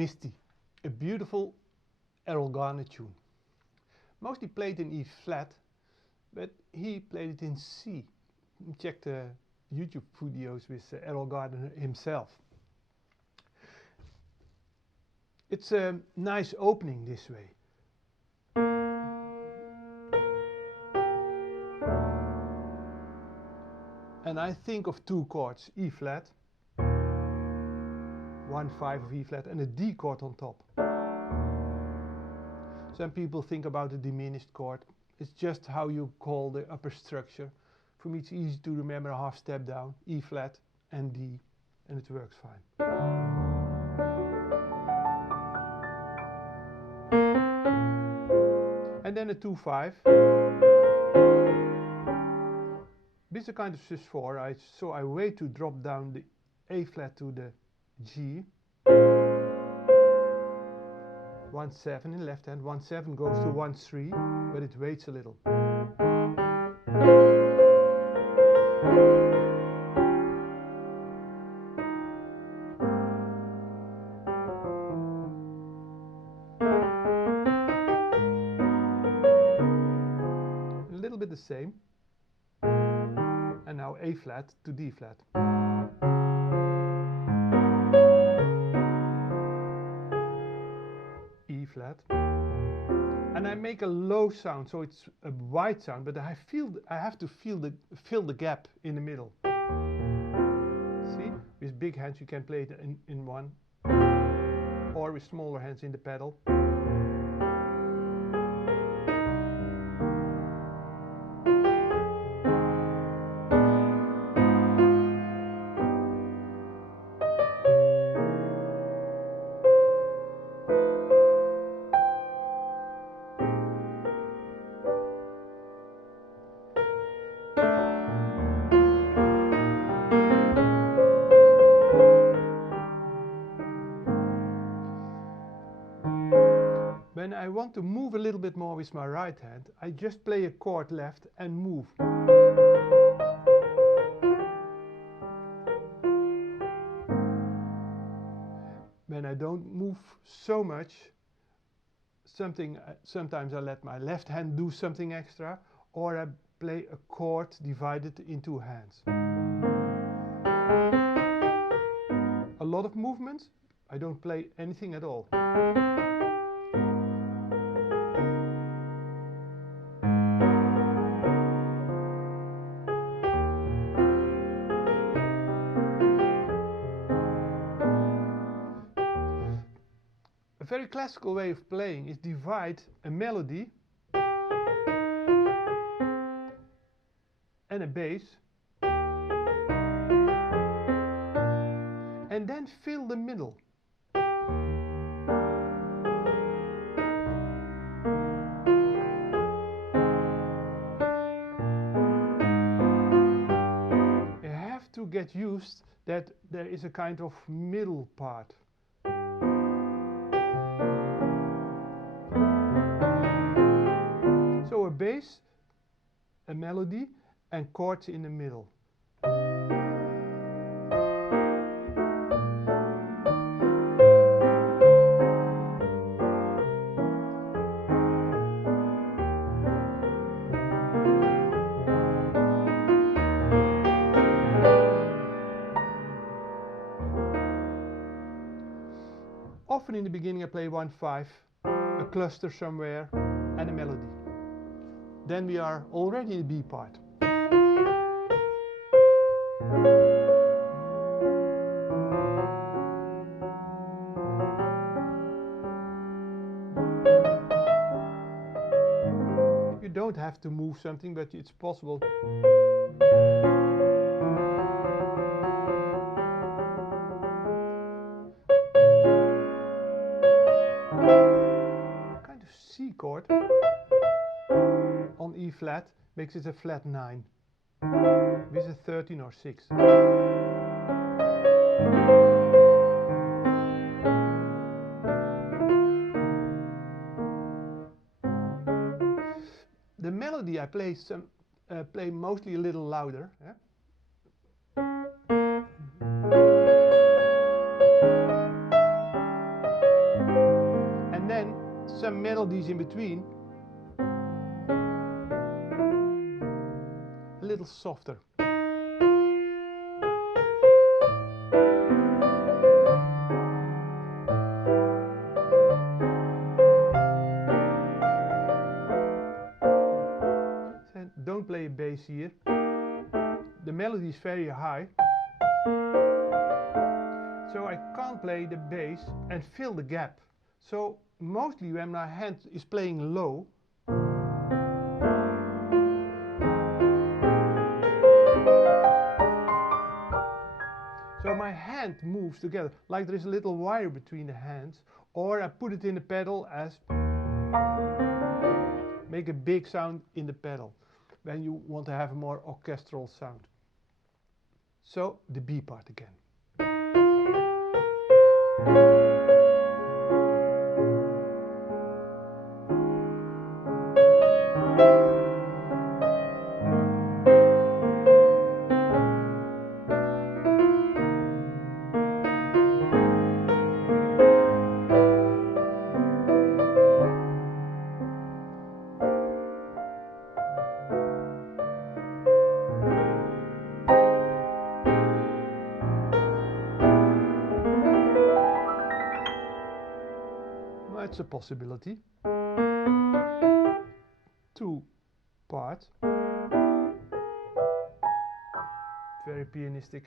Misty, a beautiful Errol Garner tune. Mostly played in E flat, but he played it in C. Check the YouTube videos with Errol Garner himself. It's a nice opening this way. And I think of two chords, E flat, 1/5 of E flat, and a D chord on top. Some people think about a diminished chord. It's just how you call the upper structure. For me it's easy to remember a half step down, E flat and D, and it works fine. And then a 2/5. This is a kind of sus4, so I wait to drop down the A flat to the G. 1/7 in left hand, 1/7 goes to 1/3, but it waits a little. A little bit the same. And now A flat to D flat. E flat. And I make a low sound, so it's a wide sound, but I have to fill the gap in the middle. See? With big hands you can play it in one, or with smaller hands in the pedal. When I want to move a little bit more with my right hand, I just play a chord left and move. When I don't move so much, sometimes I let my left hand do something extra, or I play a chord divided in two hands. A lot of movements, I don't play anything at all. A very classical way of playing is divide a melody and a bass and then fill the middle. You have to get used that there is a kind of middle part. So a bass, a melody, and chords in the middle. Often in the beginning I play 1/5, a cluster somewhere, and a melody. Then we are already in the B part. You don't have to move something, but it's possible. Kind of C chord on E flat makes it a flat 9 with a 13 or 6. The melody I play mostly a little louder. Yeah? some melodies in between. A little softer. Don't play a bass here. The melody is very high, so I can't play the bass and fill the gap. So mostly when my hand is playing low, so my hand moves together, like there is a little wire between the hands, or I put it in the pedal as make a big sound in the pedal when you want to have a more orchestral sound. So the B part again. It's a possibility. 2 parts. Very pianistic.